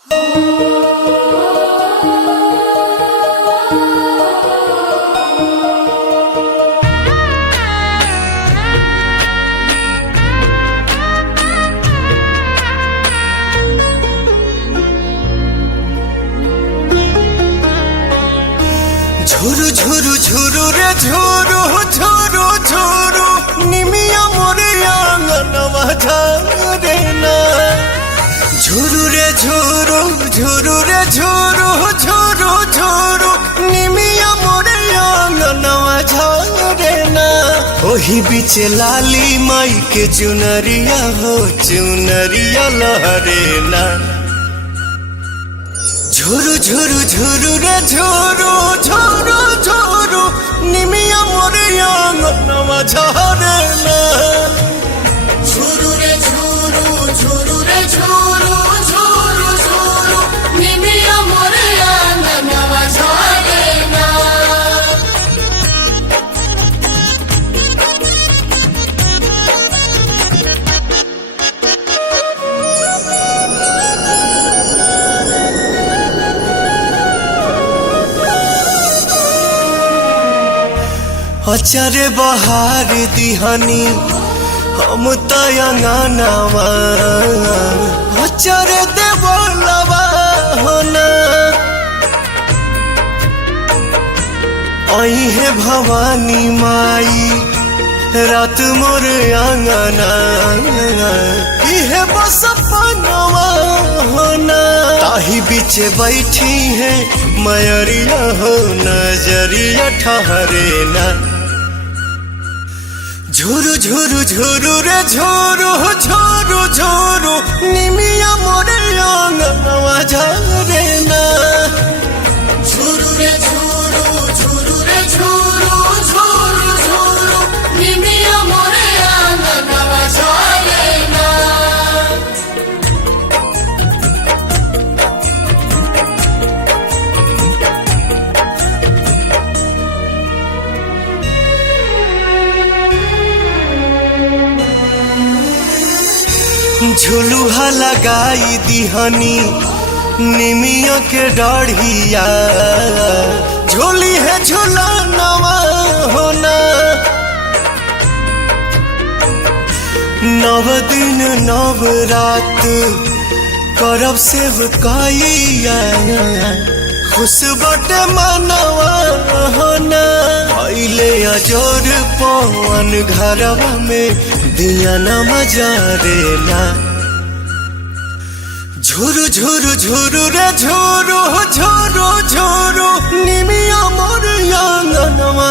ঝুরু ঝুরু ঝুরু রে ঝুরু ঝুরু ঝুরু নিমিয়া মোরে আঙ্গনवा ঝরে না। ঝুরু রে ঝুরু ঝুরু রে ঝুরু ঝুরু ঝুরু নিমিয়া মোরে আঙ্গনवा ঝরে না। ओही बीचे लाली माई के चुनरिया हो चुनरिया लहरे ना। झुरु झुरु झुरु रे झुरु झुरु झुरु निमिया मोरे आंगनवा झरे ना। झुरु रे झुरु झुरु रे झुरु झुरु झुरु निमिया मोरे आंगनवा झरे ना। अचरे बहार दिहानी हम तयंगनवा अचरे देवलवा होना। आई है भवानी माई रात मोर आंगना इहे बस पनवा होना। ताही बीचे बैठी है मयरिया हो नजरिया ठहरे ना। झुरु झुरु झुरु रे झुरु झुरु झुरु निमिया मोरे आंगनवा झरे ना। झुरु रे झुरु झुरु रे झुरु झुरु झुरु निमिया मोरे आंगनवा झरे ना। झुलुहा लगाई दिहनी निमिया के डढ़िया झोली है झुलनवा होना। नव दिन नव रात करब सेवकाइया खुश बटे मनवा होना। पहले अजोर पवन घरवा में दिया न मजारे ना। झुरु झुरु झुरु रे झुरु झुरु झुरु निमिया मोर आंगनवा